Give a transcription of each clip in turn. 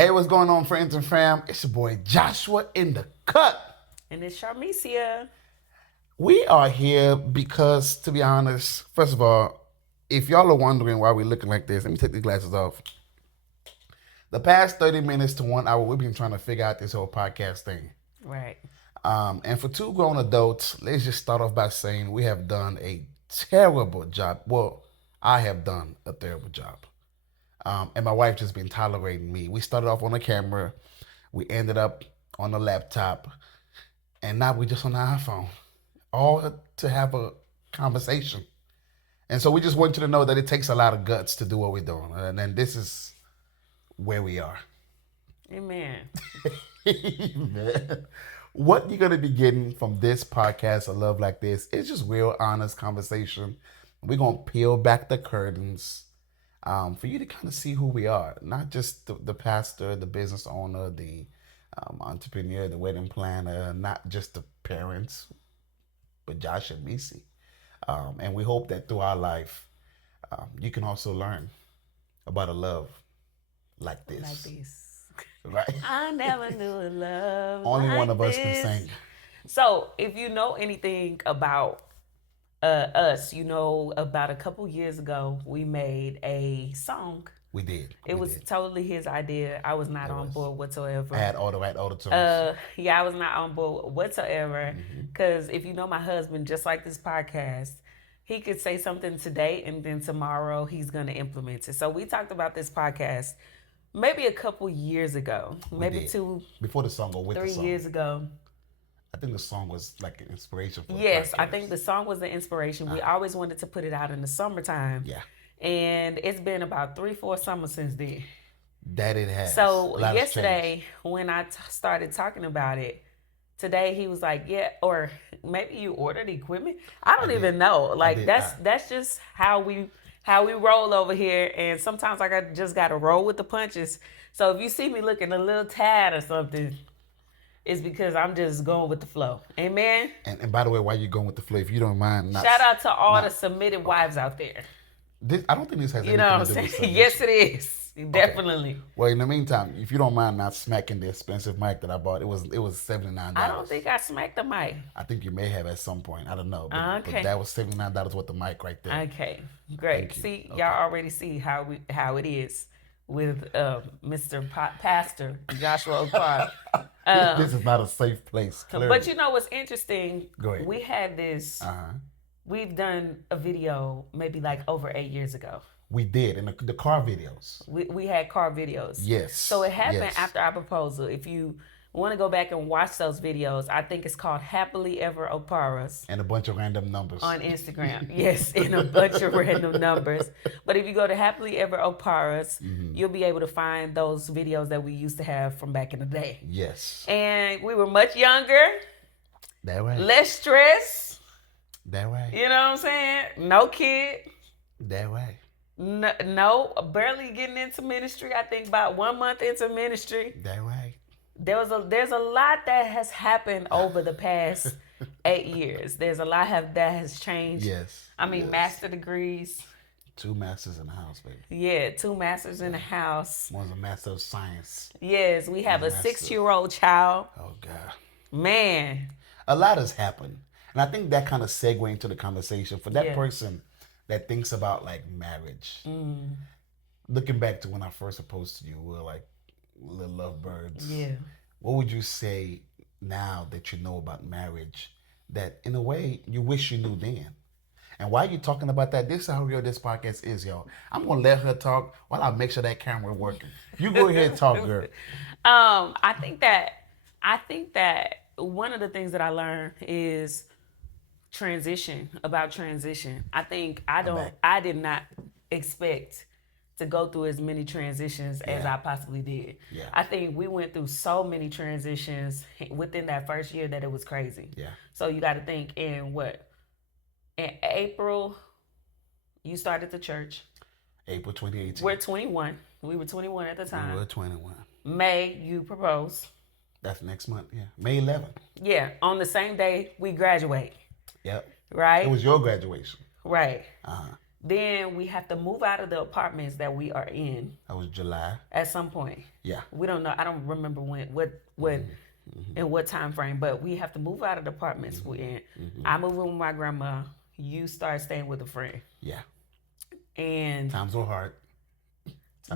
Hey, what's going on, friends and fam? It's your boy Joshua in the cut. And it's Sharmesia. We are here because, to be honest, first of all, if y'all are wondering why we're looking like this, let me take these glasses off. The past 30 minutes to 1 hour, we've been trying to figure out this whole podcast thing. Right. And for two grown adults, let's just start off by saying we have done a terrible job. Well, I have done a terrible job. And my wife just been tolerating me. We started off on the camera, we ended up on the laptop, and now we're just on the iPhone, all to have a conversation. And so we just want you to know that it takes a lot of guts to do what we're doing, and then this is where we are. Amen. Man. What you're gonna be getting from this podcast, A Love Like This, is just real honest conversation. We're gonna peel back the curtains for you to kind of see who we are, not just the pastor, the business owner, the entrepreneur, the wedding planner, not just the parents, but Josh and Missy. And we hope that through our life, you can also learn about a love like this. Like this. Right? I never knew a love. Only like one of us this. can sing. So, if you know anything about us, you know about a couple years ago, we made a song. We did. It was totally his idea. I was not on board whatsoever. I had all the right auditors. Yeah, I was not on board whatsoever. Because if you know my husband, just like this podcast, he could say something today and then tomorrow he's going to implement it. So we talked about this podcast maybe a couple years ago, maybe two, before the song or with 3 the song. years ago. I think the song was like an inspiration for Yes, the I think the song was the inspiration. We always wanted to put it out in the summertime. Yeah. And it's been about 3-4 summers since then. That it has. So yesterday, when I started talking about it, today he was like, "Yeah," or maybe you ordered equipment. I don't even know. Like that's just how we roll over here. And sometimes I just got to roll with the punches. So if you see me looking a little tad or something, it's because I'm just going with the flow. Amen. And by the way, while you're going with the flow, if you don't mind, Shout out to all the submitted wives out there. I don't think this has You know what I'm anything to do saying? with Yes, it is. Definitely. Okay. Well, in the meantime, if you don't mind not smacking the expensive mic that I bought, it was $79. I don't think I smacked the mic. I think you may have at some point. I don't know. But, Okay. But that was $79 worth of mic right there. Okay, great. See, y'all already see how it is with Mr. Pastor Joshua Okpara. This is not a safe place. Clearly. But you know what's interesting? Go ahead. We had this. We've done a video maybe like over 8 years ago. We did in the car videos. We had car videos. Yes. So it happened after our proposal. If you want to go back and watch those videos, I think it's called Happily Ever Okparas. And a bunch of random numbers. On Instagram. Yes, and a bunch of random numbers. But if you go to Happily Ever Okparas, you'll be able to find those videos that we used to have from back in the day. Yes. And we were much younger. That right. Less stress. That right. You know what I'm saying? No kid. That right. No, barely getting into ministry. I think about 1 month into ministry. That right. There's a lot that has happened over the past 8 years. There's a lot that has changed. Yes. I mean, master degrees. 2 masters in the house, baby. Yeah, 2 masters in the house. One's a master of science. Yes, we have a 6-year-old child. Oh God. Man. A lot has happened. And I think that kind of segue into the conversation for that person that thinks about like marriage. Looking back to when I first proposed to you, we were like little lovebirds. Yeah. What would you say now that you know about marriage that in a way you wish you knew then? And while you're talking about that, this is how real this podcast is, y'all. I'm gonna let her talk while I make sure that camera working. You go ahead and talk, girl. I think that one of the things that I learned is transition. I think I did not expect to go through as many transitions as I possibly did. Yeah. I think we went through so many transitions within that first year that it was crazy. Yeah. So you got to think in April, you started the church. April 2018. We're 21. We were 21 at the time. We were 21. May, you proposed. That's next month, yeah. May 11th. Yeah, on the same day we graduate. Yep. Right? It was your graduation. Right. Then we have to move out of the apartments that we are in. That was July. At some point. Yeah. We don't know. I don't remember when, in what time frame, but we have to move out of the apartments we're in. I move in with my grandma. You start staying with a friend. Yeah. And times were hard.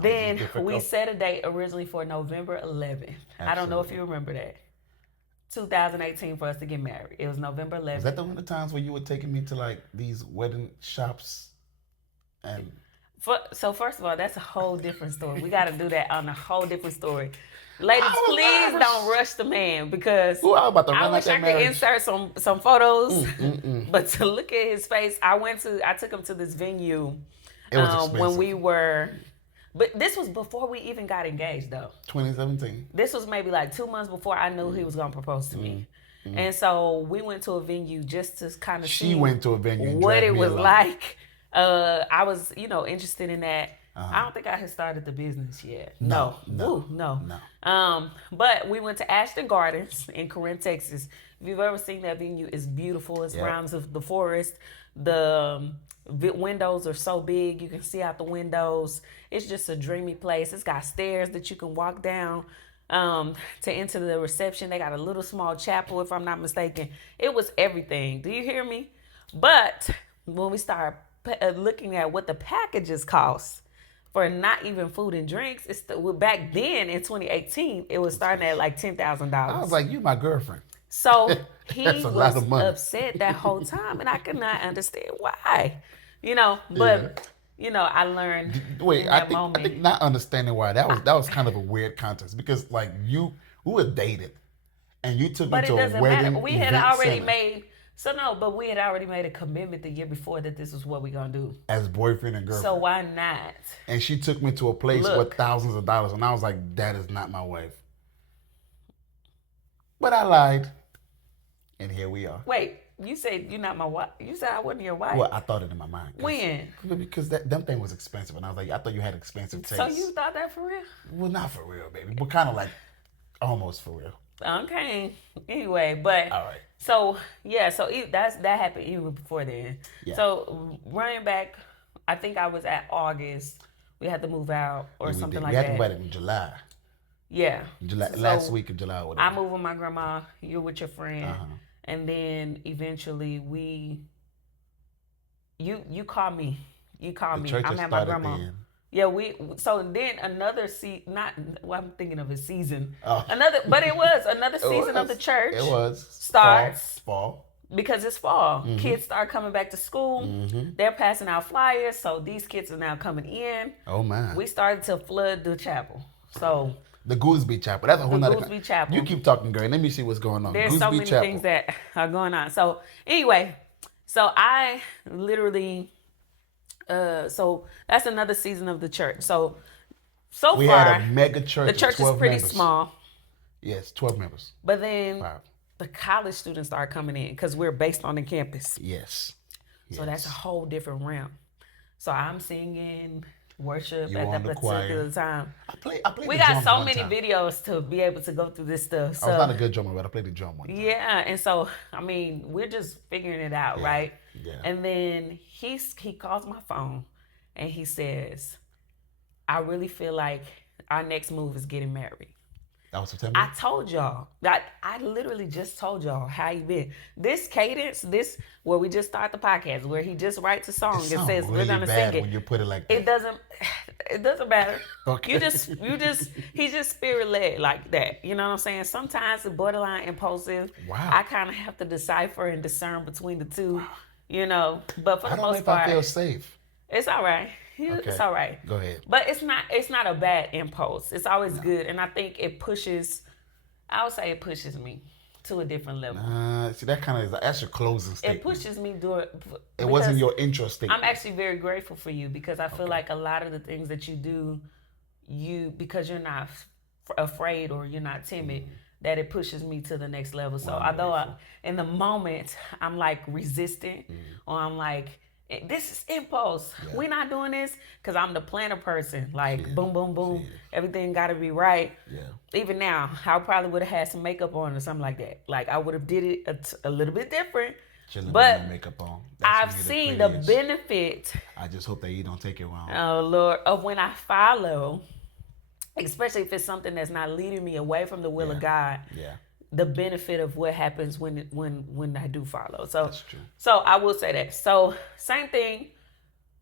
Then we set a date originally for November 11th. Absolutely. I don't know if you remember that. 2018 for us to get married. It was November 11th. Was that the one of the times where you were taking me to like these wedding shops? And so first of all, that's a whole different story. We got to do that on a whole different story. Ladies, please don't rush the man because I wish I could insert some photos. But to look at his face, I took him to this venue when we were. But this was before we even got engaged, though. 2017. This was maybe like 2 months before I knew he was going to propose to me. And so we went to a venue just to kind of see. She went to a venue what it was like. I was, interested in that. I don't think I had started the business yet. No. But we went to Ashton Gardens in Corinth, Texas. If you've ever seen that venue, it's beautiful. It's rounds of the forest. The windows are so big. You can see out the windows. It's just a dreamy place. It's got stairs that you can walk down to enter the reception. They got a little small chapel, if I'm not mistaken. It was everything. Do you hear me? But when we start looking at what the packages cost for not even food and drinks, back then in 2018, it was starting at like $10,000. I was like, you my girlfriend. So he was upset that whole time, and I could not understand why. But I learned I think not understanding why that was kind of a weird context because like we were dated, and you took me to a wedding. We had already made. So no, but we had already made a commitment the year before that this was what we're going to do. As boyfriend and girlfriend. So why not? And she took me to a place with thousands of dollars, and I was like, that is not my wife. But I lied. And here we are. Wait, you said you're not my wife? You said I wasn't your wife? Well, I thought it in my mind. When? Because them thing was expensive, and I was like, I thought you had expensive taste. So you thought that for real? Well, not for real, baby, but kind of like almost for real. Okay. Anyway, but all right. So yeah, that happened even before then. Yeah. So running back, I think I was at August. We had to move out or something like that. We had to move out in July. Yeah. Last week of July. Whatever. I moved with my grandma. You're with your friend, and then eventually you called me. I'm at my grandma. Then. Yeah, then another I'm thinking of a season. Oh. But it was another season of the church. It was starts fall because it's fall. Mm-hmm. Kids start coming back to school. Mm-hmm. They're passing out flyers, so these kids are now coming in. Oh man! We started to flood the chapel. So the Gooseby Chapel. That's a whole nother. Gooseby Chapel. You keep talking, girl. Let me see what's going on. There's Gooseby so many Chapel. Things that are going on. So anyway, I literally. So that's another season of the church. So we far, had a mega church. The church is pretty members. Small. Yes, 12 members. But then the college students start coming in because we're based on the campus. Yes. So that's a whole different realm. So I'm singing worship at that particular time. I play we got so many videos to be able to go through this stuff. So, I was not a good drummer, but I played the drum one time. Yeah, and so we're just figuring it out, right? Yeah. And then he calls my phone and he says, I really feel like our next move is getting married. That was September? I told y'all. I literally just told y'all how he been. This cadence, where we just start the podcast, where he just writes a song and says really we're gonna sing it. When you put it like that. It doesn't matter. Okay. He's just spirit led like that. You know what I'm saying? Sometimes the borderline impulsive. Wow. I kind of have to decipher and discern between the two. But for the most part, I feel safe. It's all right. Okay. It's all right. Go ahead. But it's not a bad impulse. It's always good, and I think it pushes. I would say it pushes me to a different level. See, that's your closing statement. It pushes me it wasn't your intro statement. I'm actually very grateful for you because I feel like a lot of the things that you do, because you're not afraid or you're not timid, that it pushes me to the next level. So although in the moment I'm like resistant, or I'm like, this is impulse. Yeah. We're not doing this because I'm the planner person. Like boom, boom, boom. Everything got to be right. Yeah. Even now, I probably would have had some makeup on or something like that. Like I would have did it a little bit different. Chilling with makeup on. I've seen the benefit I just hope that you don't take it wrong. Oh Lord, when I follow, especially if it's something that's not leading me away from the will of God. Yeah. The benefit of what happens when I do follow. So that's true. So I will say that. So same thing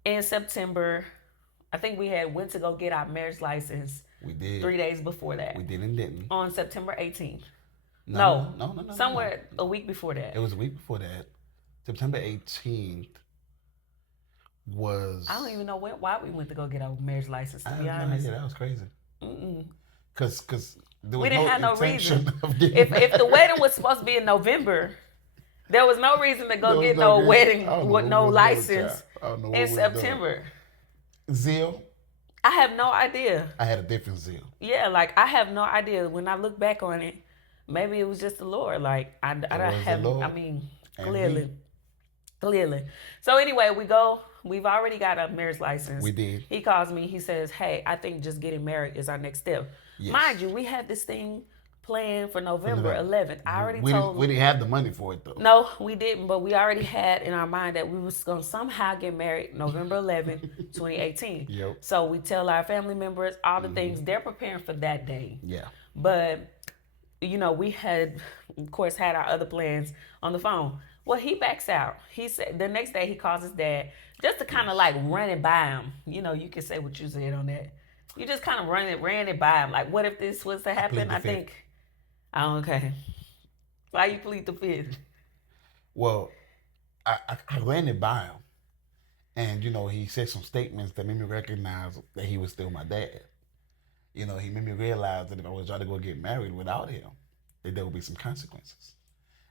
in September. I think we went to go get our marriage license. We did 3 days before that. We didn't. On September 18th. No. Somewhere a week before that. It was a week before that. September 18th was. I don't even know why we went to go get our marriage license. To be honest, that was crazy. Because we didn't have no reason. If the wedding was supposed to be in November, there was no reason to go get no wedding with no license in September. Zeal? I have no idea. I had a different zeal. Yeah, like I have no idea. When I look back on it, maybe it was just the Lord. Like I don't have. I mean, clearly. So anyway, we've already got a marriage license. We did. He calls me. He says, "Hey, I think just getting married is our next step." Yes. Mind you, we had this thing planned for November 11th. I already told him. We didn't have the money for it though. No, we didn't, but we already had in our mind that we was going to somehow get married November 11th, 2018. Yep. So we tell our family members all the things. They're preparing for that day. Yeah. But, we had, of course, had our other plans on the phone. Well, he backs out. He said the next day he calls his dad just to kind of like run it by him. You can say what you said on that. You just kind of ran it by him. Like, what if this was to happen? I think. Oh, okay. Why you plead the fifth? Well, I ran it by him. And, he said some statements that made me recognize that he was still my dad. He made me realize that if I was trying to go get married without him, that there would be some consequences.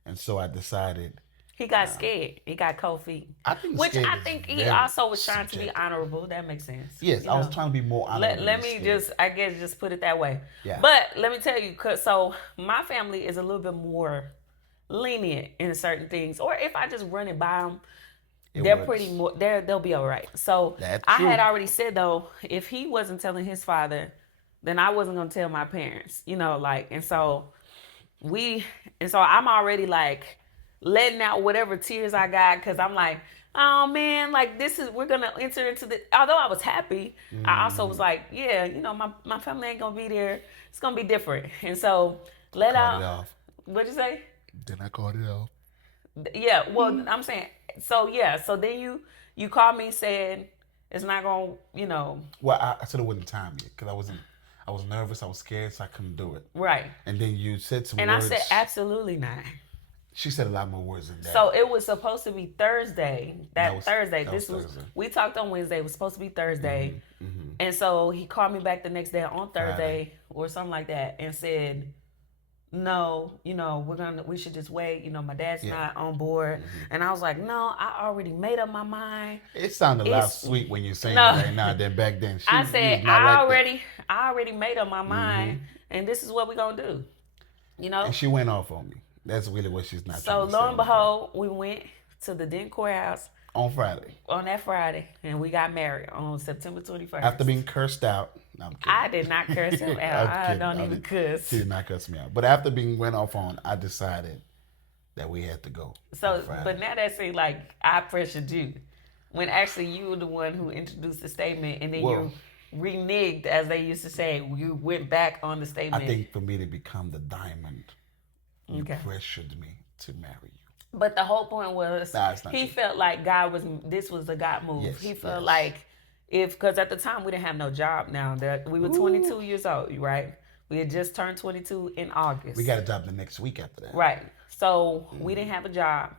And so I decided. He got scared. He got cold feet. I think he also was trying to be honorable. That makes sense. Yes, I was trying to be more honorable. Let me just put it that way. Yeah. But let me tell you, so my family is a little bit more lenient in certain things. Or if I just run it by them, they'll be all right. So I had already said though, if he wasn't telling his father, then I wasn't gonna tell my parents. And so I'm already like letting out whatever tears I got because I'm like, oh man, like we're gonna enter into the. Although I was happy, I also was like, yeah, my family ain't gonna be there. It's gonna be different, and so let out. What'd you say? Then I called it off. Yeah, well, I'm saying so. Yeah, so then you called me saying it's not gonna, Well, I said it wasn't time yet because I was nervous, I was scared, so I couldn't do it. Right. And then you said some words. And I said absolutely not. She said a lot more words than that. So it was supposed to be Thursday. Thursday. We talked on Wednesday. It was supposed to be Thursday. Mm-hmm. And so he called me back the next day on Thursday or something like that and said, no, we should just wait. My dad's not on board. Mm-hmm. And I was like, no, I already made up my mind. It sounded a lot sweet when you're saying that right now than back then. I said, I already made up my mind and this is what we're going to do. And she went off on me. That's really what she's not. So lo and behold, we went to the Denton courthouse on Friday. On that Friday, and we got married on September 21st. After being cursed out. No, I'm kidding. I did not curse him out. I don't even cuss. She did not cuss me out. But after being went off on, I decided that we had to go. So, but now that seems like I pressured you, when actually you were the one who introduced the statement, and then you reneged, as they used to say. You went back on the statement. I think for me to become the diamond. You pressured me to marry you. But the whole point was he felt like this was a God move. Yes, he felt like because at the time we didn't have no job now. That we were 22 years old, right? We had just turned 22 in August. We got a job the next week after that. Right. So we didn't have a job.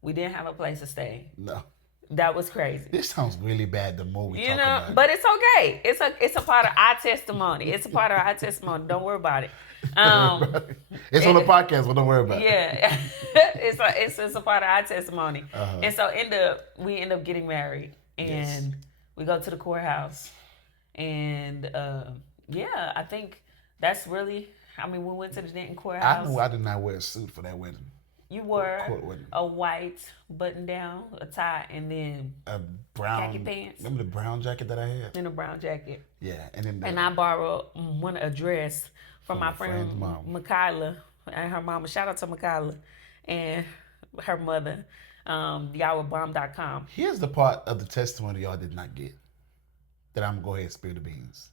We didn't have a place to stay. No. That was crazy. This sounds really bad the more we talk about it. But it's okay. It's a part of our testimony. It's a part of our testimony. Don't worry about it. It's on the podcast, but don't worry about it. Yeah. it's a part of our testimony. Uh-huh. And so we end up getting married. And we go to the courthouse. And I think that's really, we went to the Denton courthouse. I knew I did not wear a suit for that wedding. You wore a white button down, a tie, and then a brown khaki pants. Remember the brown jacket that I had? And a brown jacket. Yeah, and I borrowed a dress from my friend Makayla and her mama. Shout out to Makayla and her mother. YahwehBomb.com. Here's the part of the testimony y'all did not get that I'm going to go ahead and spill the beans.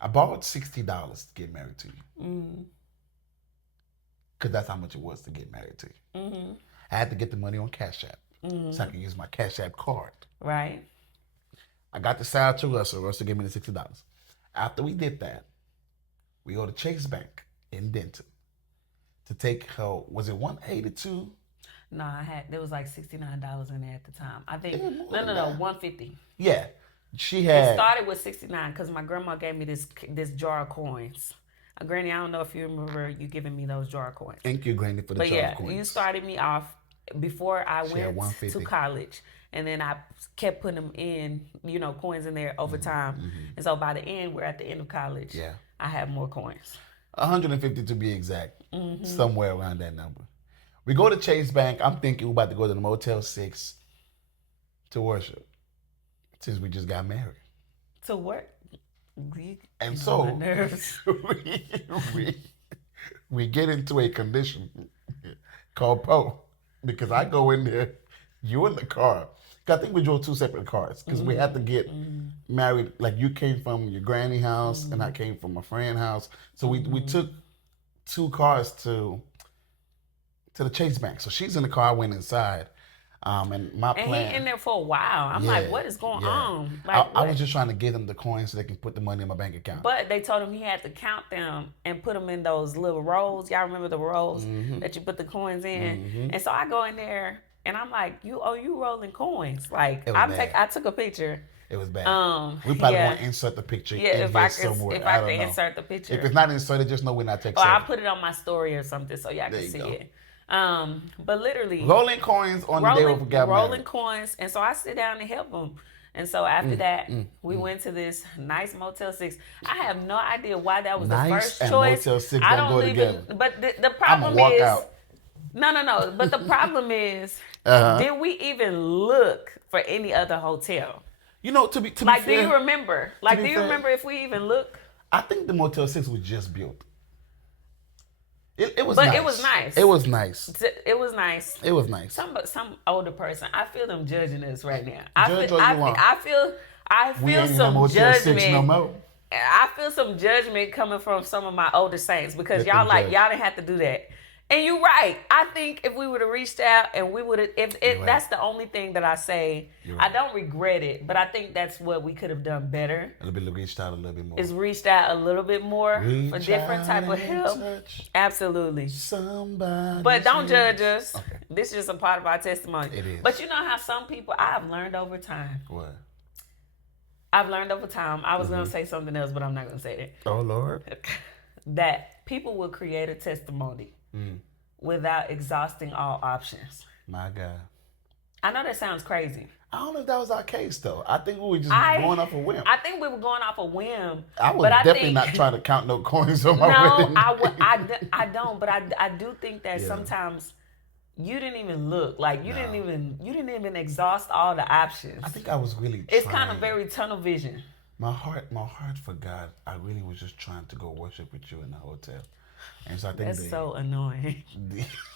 I borrowed $60 to get married to you. Because that's how much it was to get married to you. I had to get the money on Cash App so I could use my Cash App card. Right. I got the side to Russell. Russell gave me the $60. After we did that, we go to Chase Bank in Denton to take her, was it 182? No, there was like $69 in there at the time. I think, no, 150. Yeah. She had. It started with 69 because my grandma gave me this jar of coins. Granny, I don't know if you remember you giving me those jar of coins. Thank you, Granny, for the jar of coins. But yeah, you started me off before I went to college. And then I kept putting them in, coins in there over time. And so by the end, we're at the end of college. Yeah. I have more coins. 150 to be exact. Somewhere around that number. We go to Chase Bank. I'm thinking we're about to go to the Motel 6 to worship. Since we just got married. To what? And so we get into a condition called Poe. Because I go in there, you in the car. I think we drove 2 separate cars because we had to get married. Like you came from your granny house and I came from my friend's house. So we took 2 cars to the Chase Bank. So she's in the car, I went inside. And my plan. And he in there for a while. I'm like, what is going on? Like, I was just trying to get him the coins so they can put the money in my bank account. But they told him he had to count them and put them in those little rolls. Y'all remember the rolls that you put the coins in? And so I go in there and I'm like, you rolling coins. Like I took a picture. It was bad. We probably want to insert the picture in here somewhere. If I can insert the picture. If it's not inserted, just know we're not texting. Or I'll put it on my story or something so y'all can see it. But literally rolling coins on the day we got married. Rolling coins, and so I sit down and help them. And so after that, we went to this nice Motel 6. I have no idea why that was the first choice. Motel 6 don't go together. But the problem is, out. No. But the problem is, did we even look for any other hotel? To be like, fair, do you remember? Like, do you remember if we even looked? I think the Motel 6 was just built. It was nice. It was nice. It was nice. It was nice. It was nice. Some older person. I feel them judging us right now. I feel some judgment. No more. I feel some judgment coming from some of my older saints because y'all didn't have to do that. And you're right. I think if we would have reached out and we would have, that's the only thing that I say. Right. I don't regret it, but I think that's what we could have done better. A little bit reached out a little bit more. Is reached out a little bit more for different type of help. Absolutely. Somebody. But don't judge us. Okay. This is just a part of our testimony. It is. But you know how some people, I've learned over time. What? I've learned over time. I was going to say something else, but I'm not going to say it. Oh, Lord. That people will create a testimony. Without exhausting all options. My God. I know that sounds crazy. I don't know if that was our case, though. I think we were just going off a whim. I think we were going off a whim. I was definitely not trying to count no coins on my wedding. I don't, but I do think that sometimes you didn't even look. Like, you didn't even exhaust all the options. I think I was really It's kind of very tunnel vision. My heart for God, I really was just trying to go worship with you in the hotel. And so I think that's so annoying.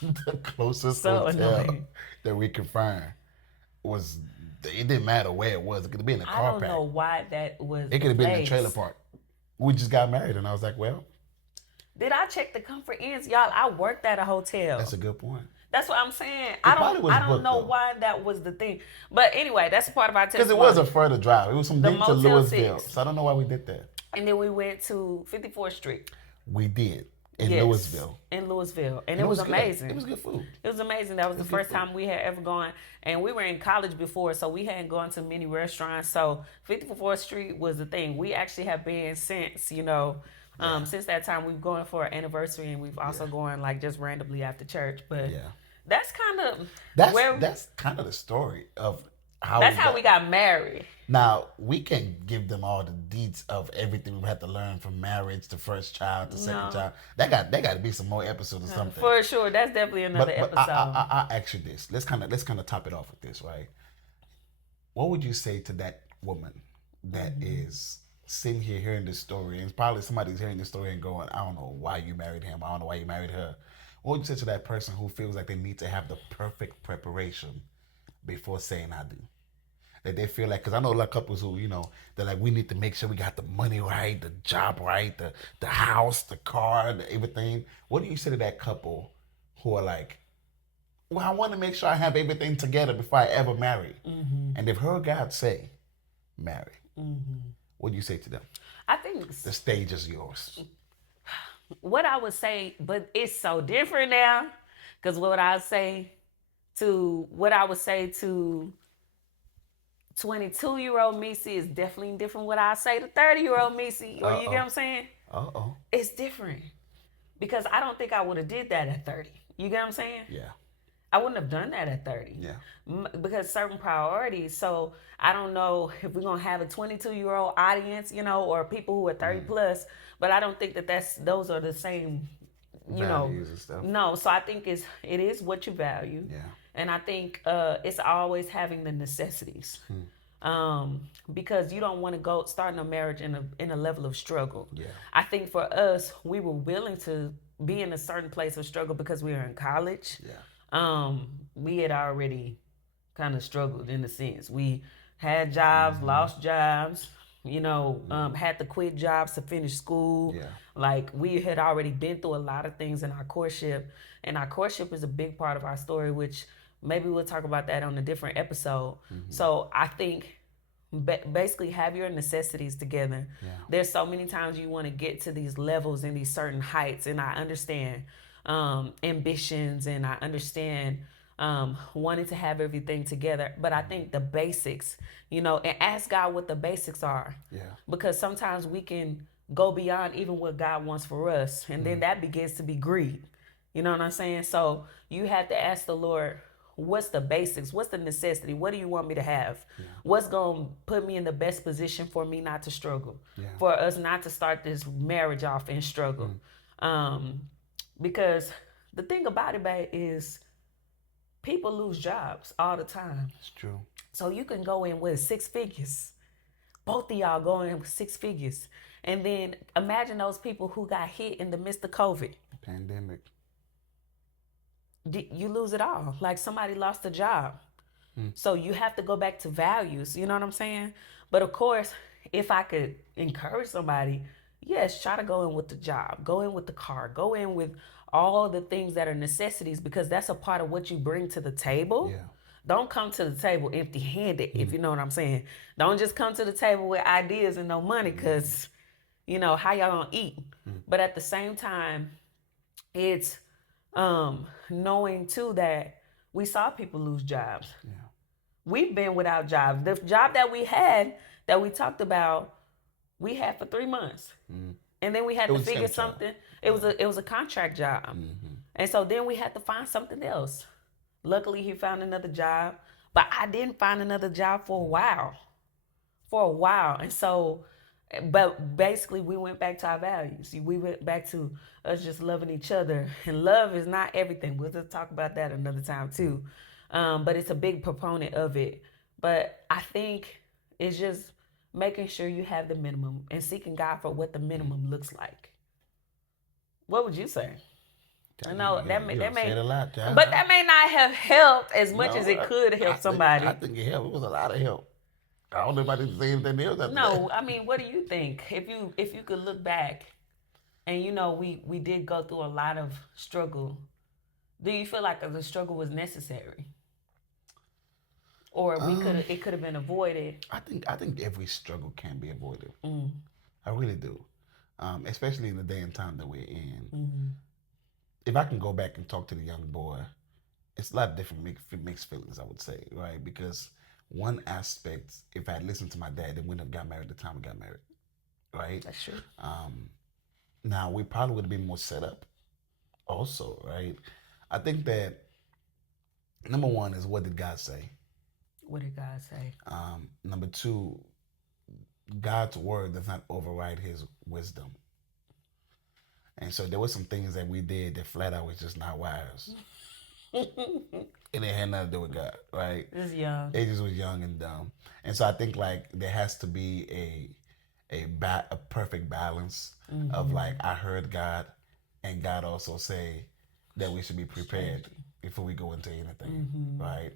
The closest hotel that we could find was, it didn't matter where it was. It could have been a car park. I don't know why that was. It could have been in a trailer park. We just got married and I was like, well. Did I check the comfort ends? Y'all, I worked at a hotel. That's a good point. That's what I'm saying. I don't know why that was the thing. But anyway, that's a part of our testimony. Because it was a further drive. It was from Denton to Louisville. 6. So I don't know why we did that. And then we went to 54th Street. We did. In Louisville. In Louisville. And it was amazing. It was good food. It was amazing. That was the first time we had ever gone. And we were in college before, so we hadn't gone to many restaurants. So 54th Street was the thing. We actually have been since, since that time. We've gone for an anniversary, and we've also gone like just randomly after church. But that's kind of that's kind of the story of how we got married. Now, we can't give them all the deets of everything we had to learn from marriage to first child to second child. They got to be some more episodes or something. For sure. That's definitely another episode. I ask you this. Let's kind of top it off with this, right? What would you say to that woman that is sitting here hearing this story, and probably somebody's hearing this story and going, I don't know why you married him. I don't know why you married her. what would you say to that person who feels like they need to have the perfect preparation before saying I do? That they feel like, because I know a lot of couples who, they're like, we need to make sure we got the money right, the job right, the house, the car, everything. What do you say to that couple who are like, well, I want to make sure I have everything together before I ever marry? Mm-hmm. And they've heard God say, marry. Mm-hmm. What do you say to them? I think the stage is yours. What I would say, but it's so different now, because what I would say to 22-year-old Missy is definitely different what I say to 30-year-old Missy. Or you get what I'm saying? It's different. Because I don't think I would have did that at 30. You get what I'm saying? Yeah. I wouldn't have done that at 30. Yeah. Because certain priorities. So I don't know if we're going to have a 22-year-old audience, or people who are 30 plus, but I don't think those are the same, values and stuff. No, so I think it is what you value. Yeah. And I think it's always having the necessities. Because you don't want to go starting a marriage in a level of struggle. Yeah. I think for us, we were willing to be in a certain place of struggle because we were in college. Yeah. We had already kind of struggled in a sense. We had jobs, lost jobs, had to quit jobs to finish school. Yeah. Like we had already been through a lot of things in our courtship, and our courtship is a big part of our story, which maybe we'll talk about that on a different episode. Mm-hmm. So I think basically have your necessities together. Yeah. There's so many times you want to get to these levels and these certain heights, and I understand ambitions, and I understand wanting to have everything together. But I think the basics, and ask God what the basics are. Yeah. Because sometimes we can go beyond even what God wants for us, and then that begins to be greed. You know what I'm saying? So you have to ask the Lord, what's the basics? What's the necessity? What do you want me to have? Yeah. What's going to put me in the best position for me not to struggle? Yeah. For us not to start this marriage off in struggle. Because the thing about it, babe, is people lose jobs all the time. It's true. So you can go in with 6 figures. Both of y'all go in with 6 figures. And then imagine those people who got hit in the midst of COVID. Pandemic. You lose it all. Like somebody lost a job. So you have to go back to values. You know what I'm saying? But of course, if I could encourage somebody, yes, try to go in with the job, go in with the car, go in with all the things that are necessities, because that's a part of what you bring to the table. Yeah. Don't come to the table empty-handed, if you know what I'm saying. Don't just come to the table with ideas and no money, because, how y'all gonna eat? But at the same time, it's knowing too that we saw people lose jobs. Yeah. We've been without jobs. The job that we had, that we talked about, we had for 3 months. And then we had to figure something. It was a contract job. And so then we had to find something else. Luckily, he found another job, but I didn't find another job for a while. And so, but basically we went back to our values. We went back to us just loving each other, and love is not everything. We'll just talk about that another time too. But it's a big proponent of it. But I think it's just making sure you have the minimum and seeking God for what the minimum looks like. What would you say? I know that may, but that may not have helped as much as it could help somebody. I think it helped. It was a lot of help. I don't know if I didn't say anything else. No, I mean, what do you think? If you could look back, and we did go through a lot of struggle. Do you feel like the struggle was necessary, or it could have been avoided? I think every struggle can be avoided. I really do, especially in the day and time that we're in. If I can go back and talk to the young boy, it's a lot of different mixed feelings, I would say, right? Because one aspect, if I had listened to my dad, they wouldn't have got married at the time we got married, right? That's true. Now, we probably would have been more set up also, right? I think that number one is, what did God say? What did God say? Number two, God's word does not override his wisdom. And so there were some things that we did that flat out was just not wise. And it had nothing to do with God, right? It was young. It just was young and dumb. And so I think like there has to be a perfect balance of like, I heard God, and God also say, that we should be prepared before we go into anything, right?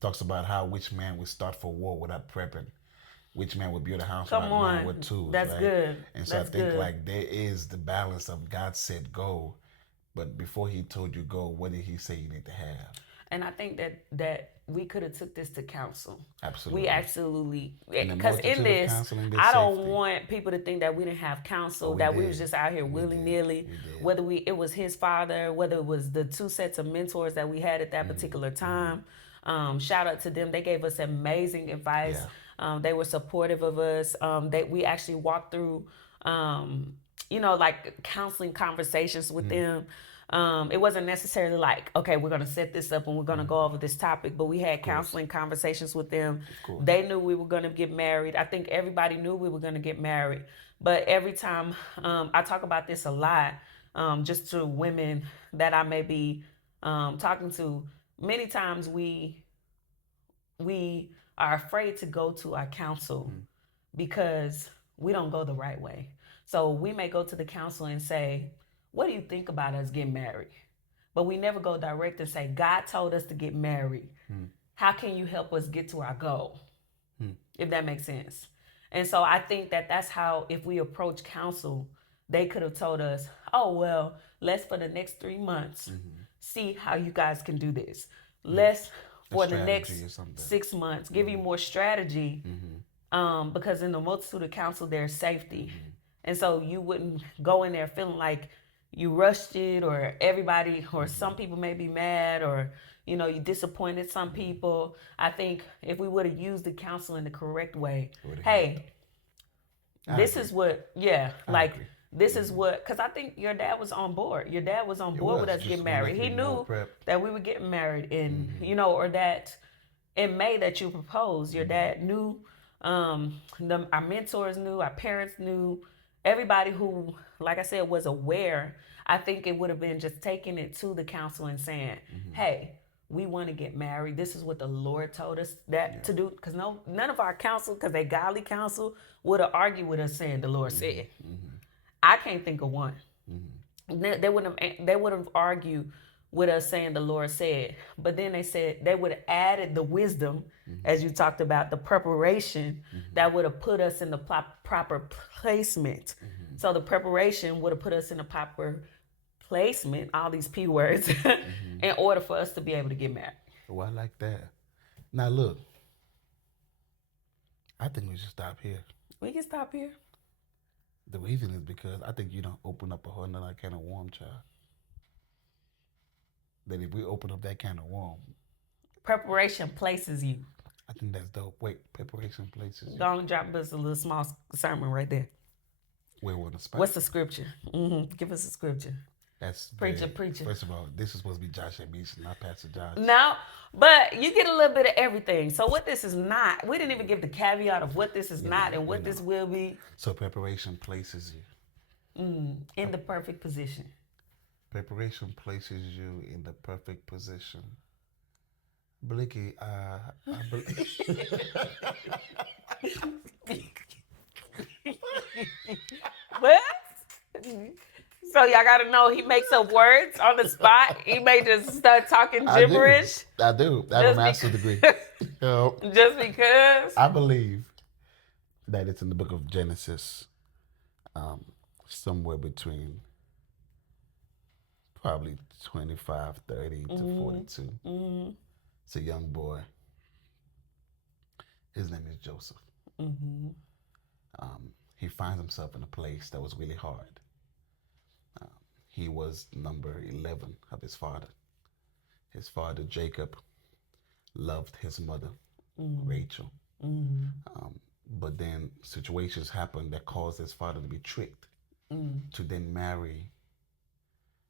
Talks about how which man would start for war without prepping, which man would build a house without knowing what tools. That's right? good. And so I think like there is the balance of God said go, but before He told you go, what did He say you need to have? And I think that we could have took this to counsel. Absolutely. We absolutely, because in this, I don't want people to think that we didn't have counsel, that we was just out here willy-nilly, whether it was his father, whether it was the 2 sets of mentors that we had at that particular time. Shout out to them. They gave us amazing advice. Yeah. They were supportive of us. We actually walked through, like counseling conversations with them. It wasn't necessarily like, okay, we're going to set this up and we're going to go over this topic, but we had counseling conversations with them. They knew we were going to get married. I think everybody knew we were going to get married. But every time, I talk about this a lot, just to women that I may be talking to, many times we are afraid to go to our counsel because we don't go the right way. So we may go to the counsel and say, what do you think about us getting married? But we never go direct and say, God told us to get married. How can you help us get to our goal? If that makes sense. And so I think that that's how, if we approach counsel, they could have told us, oh, well, let's for the next 3 months, see how you guys can do this. Let's for the next 6 months, give you more strategy. Because in the multitude of counsel, there's safety. And so you wouldn't go in there feeling like you rushed it, or everybody, or some people may be mad, or, you disappointed some people. I think if we would have used the counsel in the correct way, hey, this is what, this is what, because I think your dad was on board. Your dad was on board with us getting married. He knew that we were getting married in, or that in May that you proposed. Your dad knew, our mentors knew, our parents knew, everybody who, like I said, was aware. I think it would have been just taking it to the counsel and saying, hey, we want to get married. This is what the Lord told us to do. Because none of our counsel, because they godly counsel, would have argued with us saying the Lord said. I can't think of one. They wouldn't have argued with us saying the Lord said. But then they said they would have added the wisdom, as you talked about, the preparation that would have put us in the proper placement. So the preparation would have put us in the proper placement, all these P words, in order for us to be able to get married. Oh, I like that. Now look, I think we should stop here. We can stop here. The reason is because I think you don't open up a whole nother can of worm, child. That if we open up that can of worm, preparation places you. I think that's dope. Wait, preparation places you. Go on and drop us a little small sermon right there. Where we're on the spot. What's the scripture? Give us a scripture. That's preacher. First of all, this is supposed to be Josh and Beach, not Pastor Josh. No, but you get a little bit of everything. So what this is not, we didn't even give the caveat of what this is not and what this will be. So preparation places you in the perfect position. Preparation places you in the perfect position. Blicky, I believe. What? So y'all gotta know he makes up words on the spot. He may just start talking gibberish. I do. I have a master's degree. Just because? I believe that it's in the book of Genesis, somewhere between probably 25, 30 to 42. It's a young boy. His name is Joseph. He finds himself in a place that was really hard. He was number 11 of his father. His father, Jacob, loved his mother, Rachel. But then situations happened that caused his father to be tricked to then marry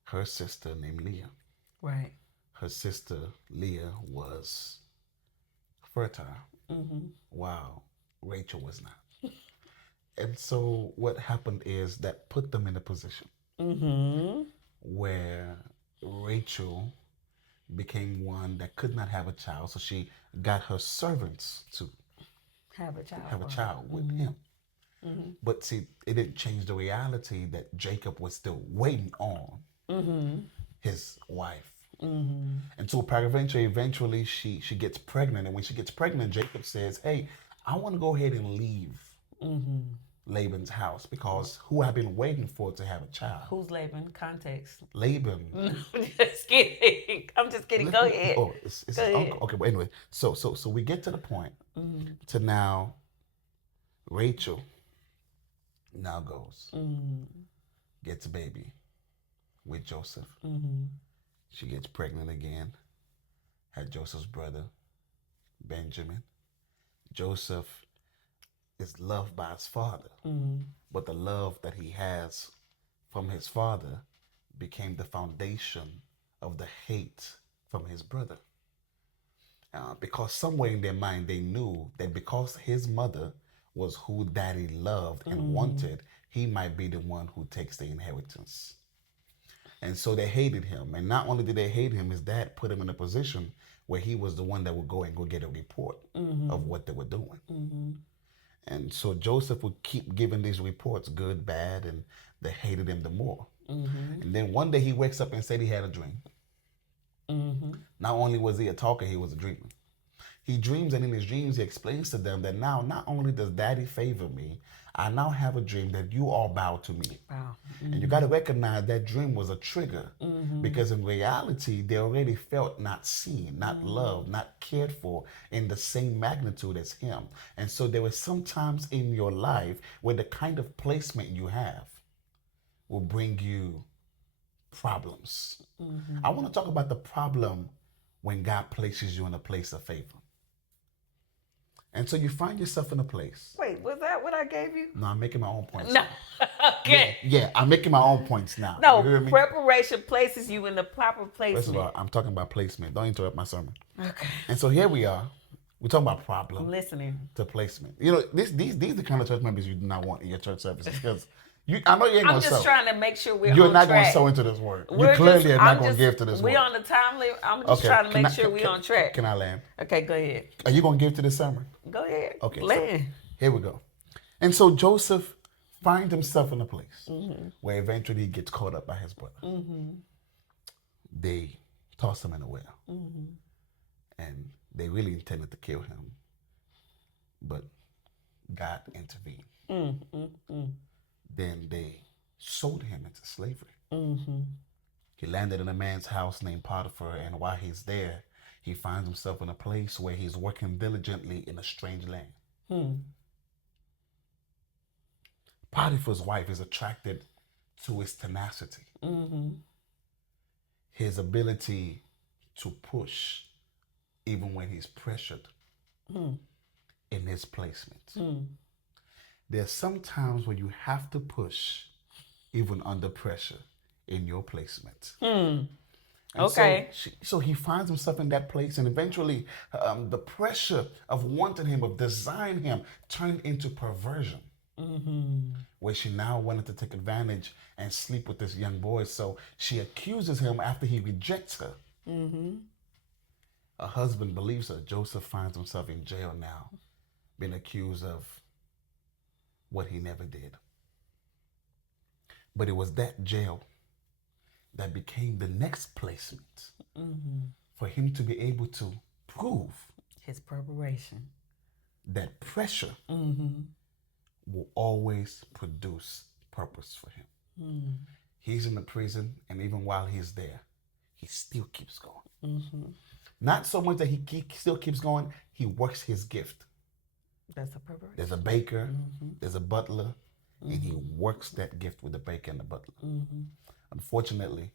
her sister named Leah. Right. Her sister, Leah, was fertile, while Rachel was not. And so what happened is that put them in a position where Rachel became one that could not have a child, so she got her servants to have a child with him. But see, it didn't change the reality that Jacob was still waiting on his wife. Mm-hmm. And so eventually she gets pregnant. And when she gets pregnant, Jacob says, hey, I want to go ahead and leave Laban's house because who I've been waiting for to have a child. Who's Laban? Context. Laban. No, just kidding. I'm just kidding. Go ahead. Oh, it's his uncle. Okay, but anyway, so we get to the point to now Rachel now goes, gets a baby with Joseph. She gets pregnant again, had Joseph's brother, Benjamin. Joseph is loved by his father, but the love that he has from his father became the foundation of the hate from his brother. Because somewhere in their mind they knew that because his mother was who daddy loved and wanted, he might be the one who takes the inheritance. And so they hated him. And not only did they hate him, his dad put him in a position where he was the one that would go and go get a report of what they were doing. And so Joseph would keep giving these reports, good, bad, and they hated him the more. And then one day he wakes up and said he had a dream. Not only was he a talker, he was a dreamer. He dreams, and in his dreams, he explains to them that now not only does daddy favor me, I now have a dream that you all bow to me. Wow. And you got to recognize that dream was a trigger because in reality, they already felt not seen, not loved, not cared for in the same magnitude as him. And so there were some times in your life where the kind of placement you have will bring you problems. I want to talk about the problem when God places you in a place of favor. And so you find yourself in a place. Wait, was that what I gave you? No, I'm making my own points. No. Okay. Yeah, I'm making my own points now. No, you hear me? preparation places you in the proper placement. First of all, I'm talking about placement. Don't interrupt my sermon. Okay. And so here we are. We're talking about problem I'm listening. to placement. You know, these are the kind of church members you do not want in your church services because I know you ain't going to sow. I'm just trying to make sure we're You're on not track. going to sow into this word. You clearly are not going to give to this word. We on the time limit. I'm just trying to make sure we're on track. Can I land? Okay, go ahead. Are you going to give to this sermon? Go ahead. Okay. Land. So here we go. And so Joseph finds himself in a place where eventually he gets caught up by his brother. They toss him in a well. And they really intended to kill him. But God intervened. Then they sold him into slavery. He landed in a man's house named Potiphar, and while he's there, he finds himself in a place where he's working diligently in a strange land. Potiphar's wife is attracted to his tenacity, his ability to push even when he's pressured in his placement. There's some times when you have to push even under pressure in your placement. Okay. So he finds himself in that place, and eventually the pressure of wanting him, of desiring him, turned into perversion. Where she now wanted to take advantage and sleep with this young boy. So she accuses him after he rejects her. Her husband believes her. Joseph finds himself in jail now, being accused of what he never did. But it was that jail that became the next placement for him to be able to prove his preparation. That pressure will always produce purpose for him. He's in the prison, and even while he's there, he still keeps going. Not so much that he still keeps going, he works his gift. That's a preparation. There's a baker, there's a butler, and he works that gift with the baker and the butler. Unfortunately,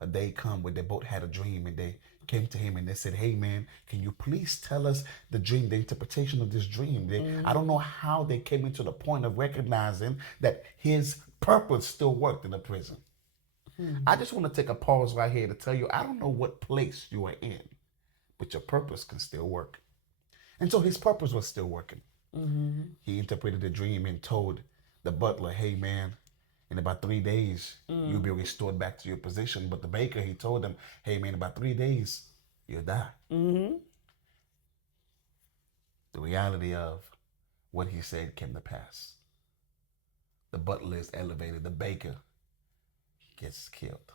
a day come where they both had a dream, and they came to him and they said, hey man, can you please tell us the dream, the interpretation of this dream? I don't know how they came into the point of recognizing that his purpose still worked in the prison. I just want to take a pause right here to tell you, I don't know what place you are in, but your purpose can still work. And so his purpose was still working. He interpreted the dream and told the butler, hey man, in about 3 days, you'll be restored back to your position. But the baker, he told him, hey man, about 3 days, you'll die. The reality of what he said came to pass. The butler is elevated. The baker gets killed.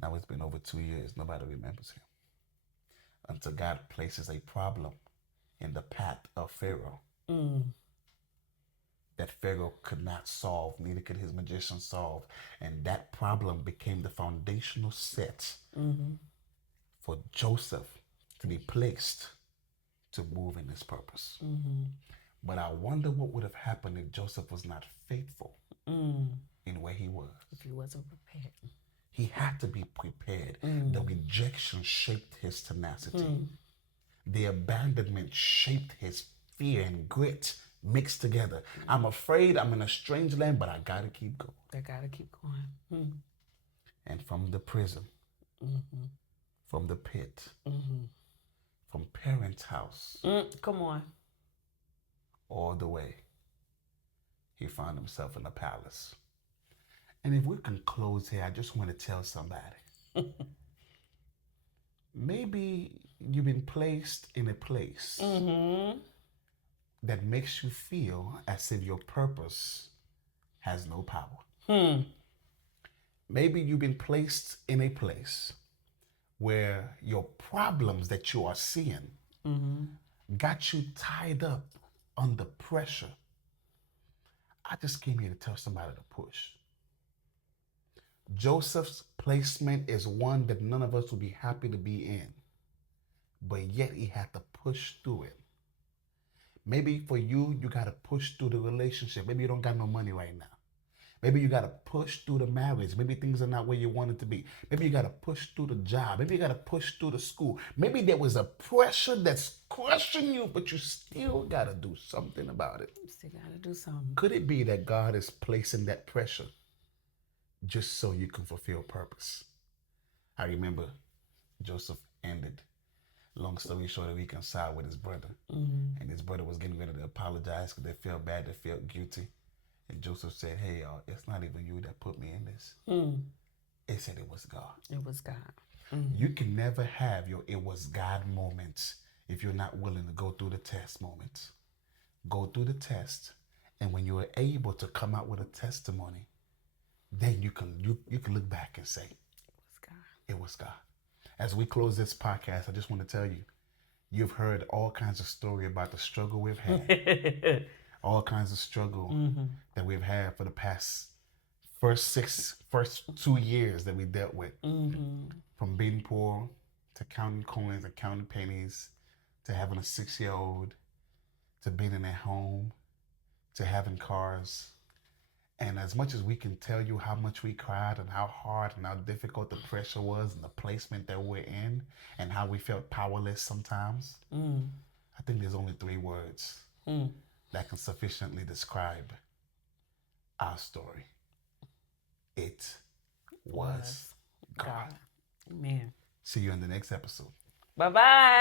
Now it's been over 2 years. Nobody remembers him. Until God places a problem in the path of Pharaoh that Pharaoh could not solve, neither could his magician solve. And that problem became the foundational set for Joseph to be placed to move in his purpose. But I wonder what would have happened if Joseph was not faithful in where he was. If he wasn't prepared. He had to be prepared. The rejection shaped his tenacity. The abandonment shaped his fear and grit mixed together. I'm afraid I'm in a strange land, but I gotta keep going. I gotta keep going. And from the prison, from the pit, from parents' house, Come on. all the way, he found himself in the palace. And if we can close here, I just want to tell somebody. Maybe you've been placed in a place that makes you feel as if your purpose has no power. Maybe you've been placed in a place where your problems that you are seeing got you tied up under pressure. I just came here to tell somebody to push. Joseph's placement is one that none of us would be happy to be in, but yet he had to push through it. Maybe for you, you got to push through the relationship. Maybe you don't got no money right now. Maybe you got to push through the marriage. Maybe things are not where you want it to be. Maybe you got to push through the job. Maybe you got to push through the school. Maybe there was a pressure that's crushing you, but you still got to do something about it. Still got to do something. Could it be that God is placing that pressure just so you can fulfill purpose? I remember Joseph ended, long story short, he reconciled with his brother. And his brother was getting ready to apologize because they felt bad, they felt guilty. And Joseph said, hey, y'all, it's not even you that put me in this. It said it was God. It was God. You can never have your it was God moments if you're not willing to go through the test moments. Go through the test. And when you are able to come out with a testimony, then you can look back and say, It was God. It was God. As we close this podcast, I just want to tell you, you've heard all kinds of story about the struggle we've had. All kinds of struggle that we've had for the past first 2 years that we dealt with. From being poor to counting coins and counting pennies, to having a 6-year-old, to being in a home, to having cars. And as much as we can tell you how much we cried and how hard and how difficult the pressure was and the placement that we're in and how we felt powerless sometimes, I think there's only 3 words that can sufficiently describe our story. It was God. Amen. See you in the next episode. Bye-bye.